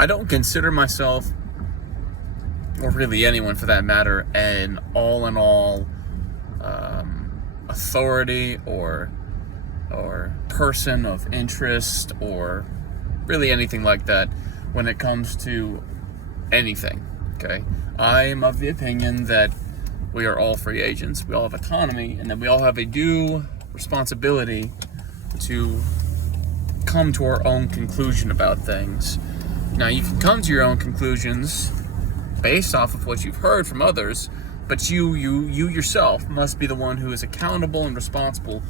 I don't consider myself, or really anyone for that matter, an all-in-all authority or person of interest or really anything like that when it comes to anything. Okay, I am of the opinion that we are all free agents, we all have autonomy, and that we all have a due responsibility to come to our own conclusion about things. Now, you can come to your own conclusions based off of what you've heard from others, but you yourself must be the one who is accountable and responsible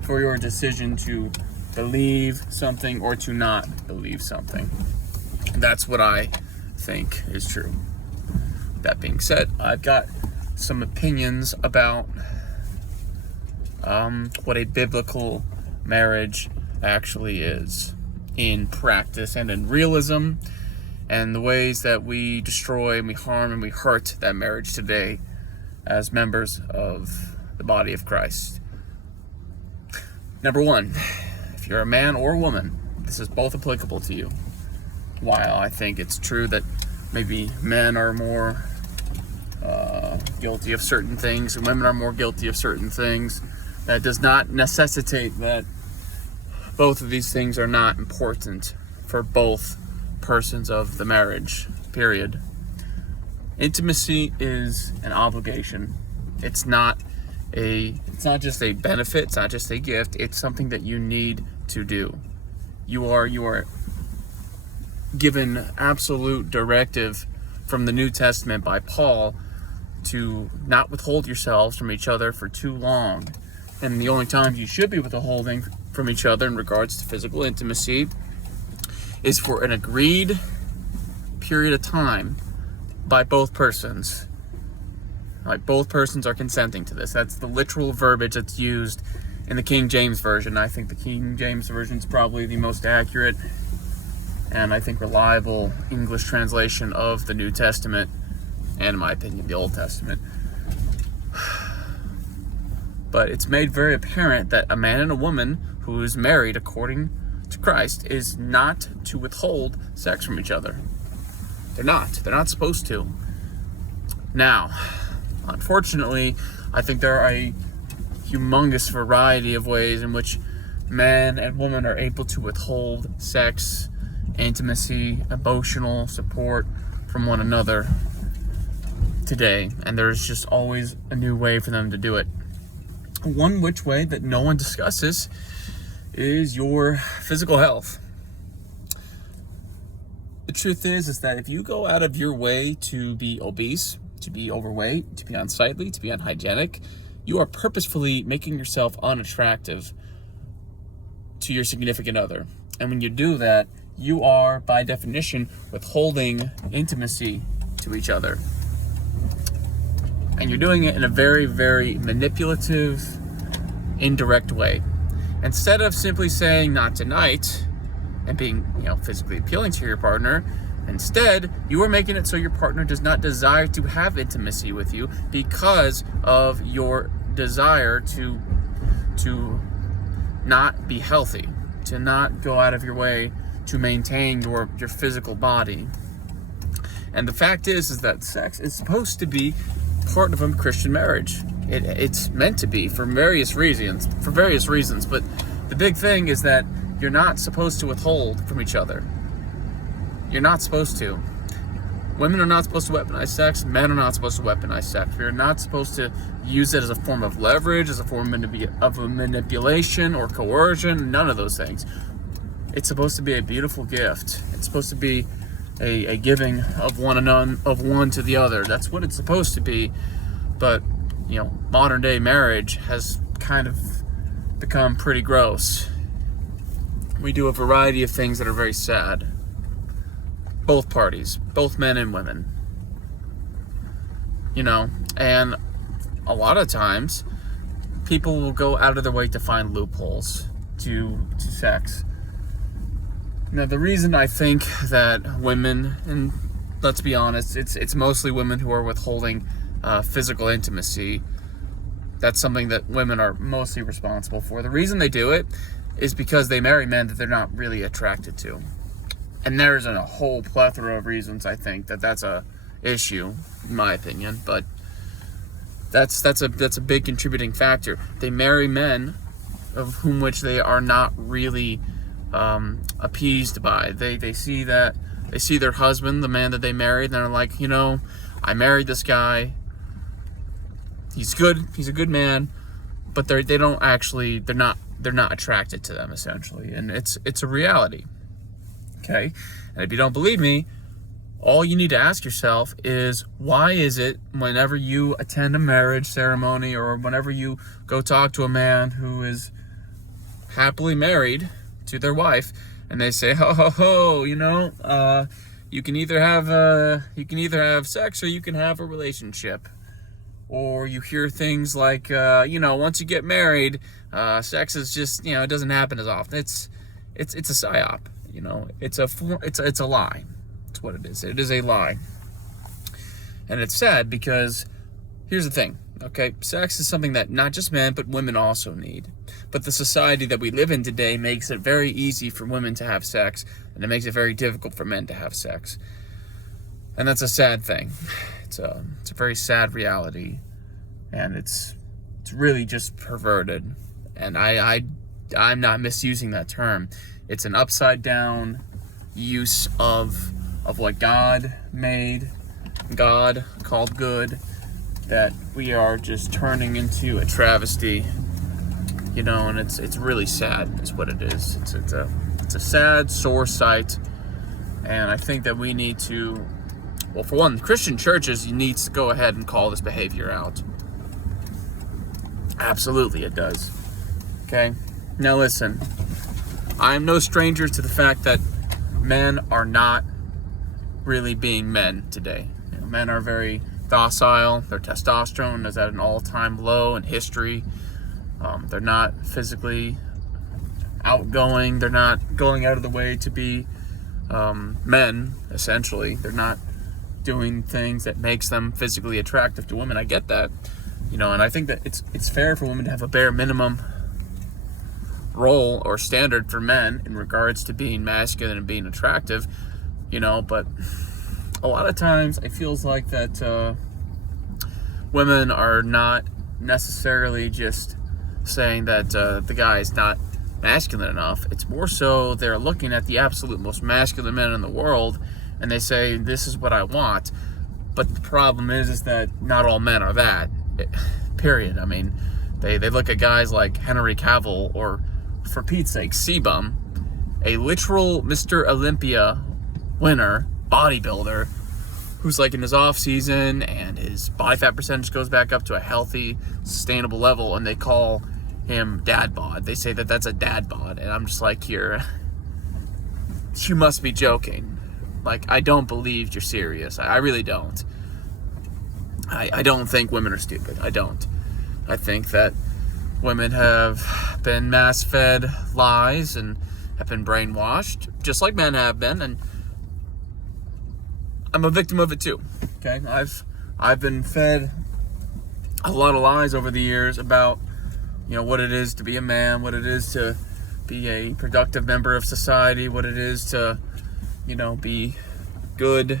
for your decision to believe something or to not believe something. That's what I think is true. That being said, I've got some opinions about what a biblical marriage actually is in practice and in realism, and the ways that we destroy and we harm and we hurt that marriage today as members of the body of Christ. Number one, if you're a man or a woman, this is both applicable to you. While I think it's true that maybe men are more guilty of certain things and women are more guilty of certain things, that does not necessitate that both of these things are not important for both persons of the marriage, period. Intimacy is an obligation. It's not just a benefit, it's not just a gift, it's something that you need to do. You are given absolute directive from the New Testament by Paul to not withhold yourselves from each other for too long. And the only time you should be withholding from each other in regards to physical intimacy is for an agreed period of time by both persons. Like, both persons are consenting to this. That's the literal verbiage that's used in the King James Version. I think the King James Version is probably the most accurate and I think reliable English translation of the New Testament, and in my opinion, the Old Testament. But it's made very apparent that a man and a woman who is married according to Christ is not to withhold sex from each other. They're not supposed to. Now, unfortunately, I think there are a humongous variety of ways in which man and woman are able to withhold sex, intimacy, emotional support from one another today, and there's just always a new way for them to do it. One which way that no one discusses is your physical health. The truth is that if you go out of your way to be obese, to be overweight, to be unsightly, to be unhygienic, you are purposefully making yourself unattractive to your significant other. And when you do that, you are, by definition, withholding intimacy to each other. And you're doing it in a very, very manipulative, indirect way. Instead of simply saying, not tonight, and being, physically appealing to your partner, instead, you are making it so your partner does not desire to have intimacy with you because of your desire to not be healthy, to not go out of your way to maintain your physical body. And the fact is that sex is supposed to be part of a Christian marriage. It's meant to be for various reasons, but the big thing is that you're not supposed to withhold from each other. You're not supposed to. Women are not supposed to weaponize sex. Men are not supposed to weaponize sex. We're not supposed to use it as a form of leverage, as a form of manipulation or coercion. None of those things. It's supposed to be a beautiful gift. It's supposed to be a giving of one to the other. That's what it's supposed to be. But modern day marriage has kind of become pretty gross. We do a variety of things that are very sad. Both parties, both men and women. And a lot of times people will go out of their way to find loopholes to sex. Now, the reason I think that women, and let's be honest, it's mostly women who are withholding physical intimacy. That's something that women are mostly responsible for. The reason they do it is because they marry men that they're not really attracted to. And there's a whole plethora of reasons I think that that's a issue, in my opinion. But that's a big contributing factor. They marry men of whom which they are not really appeased by. They see their husband, the man that they married, and they're like, I married this guy. He's good. He's a good man, but they're not attracted to them, essentially, and it's a reality. Okay, and if you don't believe me, all you need to ask yourself is, why is it whenever you attend a marriage ceremony or whenever you go talk to a man who is happily married to their wife, and they say, ho ho ho, you can either have sex or you can have a relationship, or you hear things like, once you get married, sex is just, it doesn't happen as often. It's a psyop, it's a lie. That's what it is. It is a lie, and it's sad because here's the thing. Okay, sex is something that not just men but women also need. But the society that we live in today makes it very easy for women to have sex, and it makes it very difficult for men to have sex. And that's a sad thing. It's a very sad reality, and it's really just perverted. And I'm not misusing that term. It's an upside down use of what God made, God called good, that we are just turning into a travesty, and it's really sad. Is what it is. It's a sad, sore sight, and I think that we need to, well, for one, Christian churches, you need to go ahead and call this behavior out. Absolutely, it does. Okay, now listen. I'm no stranger to the fact that men are not really being men today. Men are very docile. Their testosterone is at an all-time low in history. They're not physically outgoing. They're not going out of the way to be men, essentially. They're not doing things that makes them physically attractive to women. I get that, and I think that it's fair for women to have a bare minimum role or standard for men in regards to being masculine and being attractive, but a lot of times it feels like that women are not necessarily just saying that the guy is not masculine enough. It's more so they're looking at the absolute most masculine men in the world and they say, this is what I want. But the problem is that not all men are that, period. I mean, they look at guys like Henry Cavill, or for Pete's sake, Sebum, a literal Mr. Olympia winner, bodybuilder, who's like in his off season and his body fat percentage goes back up to a healthy, sustainable level, and they call him dad bod. They say that that's a dad bod, and I'm just like, you must be joking. Like, I don't believe you're serious. I really don't. I don't think women are stupid. I don't. I think that women have been mass-fed lies and have been brainwashed, just like men have been, and I'm a victim of it too. Okay, I've been fed a lot of lies over the years about, what it is to be a man, what it is to be a productive member of society, what it is to, be good.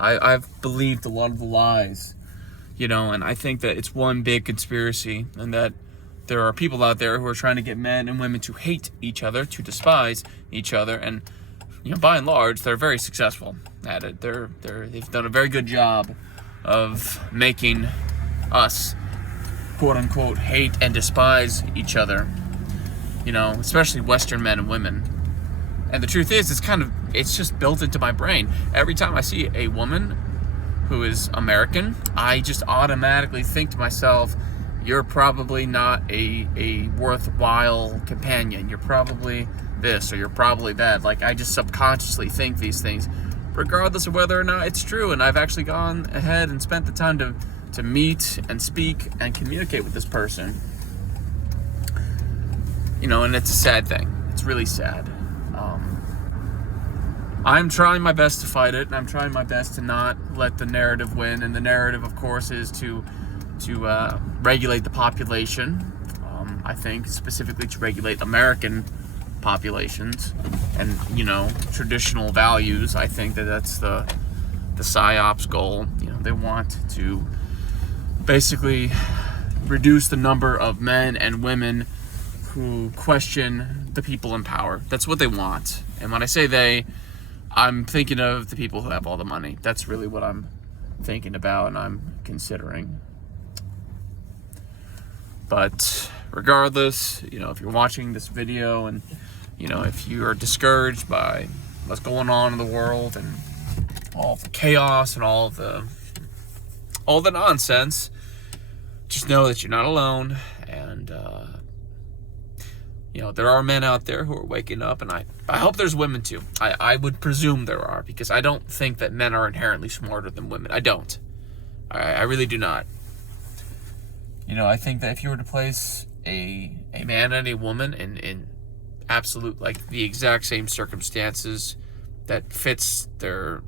I've believed a lot of the lies, and I think that it's one big conspiracy, and that there are people out there who are trying to get men and women to hate each other, to despise each other, and by and large, they're very successful at it. They've done a very good job of making us, quote unquote, hate and despise each other, especially Western men and women. And the truth is, it's just built into my brain. Every time I see a woman who is American, I just automatically think to myself, you're probably not a worthwhile companion. You're probably this, or you're probably that. Like, I just subconsciously think these things, regardless of whether or not it's true. And I've actually gone ahead and spent the time to meet and speak and communicate with this person. And it's a sad thing. It's really sad. I'm trying my best to fight it, and I'm trying my best to not let the narrative win. And the narrative, of course, is to regulate the population. I think specifically to regulate American populations and, traditional values. I think that's the PSYOP's goal. They want to basically reduce the number of men and women who question the people in power. That's what they want. And when I say they, I'm thinking of the people who have all the money. That's really what I'm thinking about and I'm considering. But regardless, if you're watching this video and, if you are discouraged by what's going on in the world and all the chaos and all the nonsense, just know that you're not alone. And, there are men out there who are waking up, and I hope there's women too. I would presume there are, because I don't think that men are inherently smarter than women. I don't. I really do not. I think that if you were to place a man and a woman in absolute, like, the exact same circumstances that fits their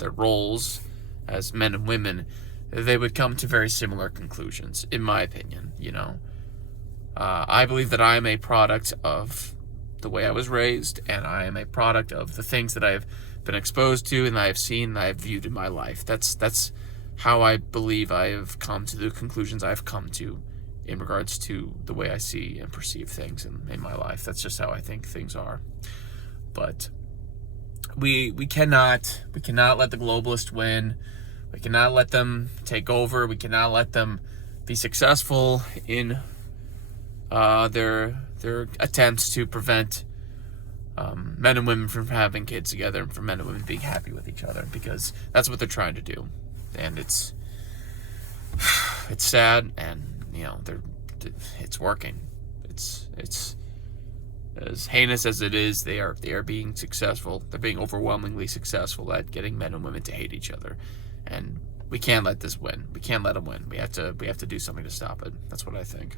roles as men and women, they would come to very similar conclusions, in my opinion. I believe that I am a product of the way I was raised, and I am a product of the things that I've been exposed to and I have seen and I have viewed in my life. That's how I believe I have come to the conclusions I've come to in regards to the way I see and perceive things in my life. That's just how I think things are. But we cannot let the globalists win. We cannot let them take over. We cannot let them be successful in their attempts to prevent men and women from having kids together and for men and women being happy with each other, because that's what they're trying to do. And it's sad, and it's working. It's as heinous as it is. They are being successful. They're being overwhelmingly successful at getting men and women to hate each other, and we can't let this win. We can't let them win. We have to do something to stop it. That's what I think.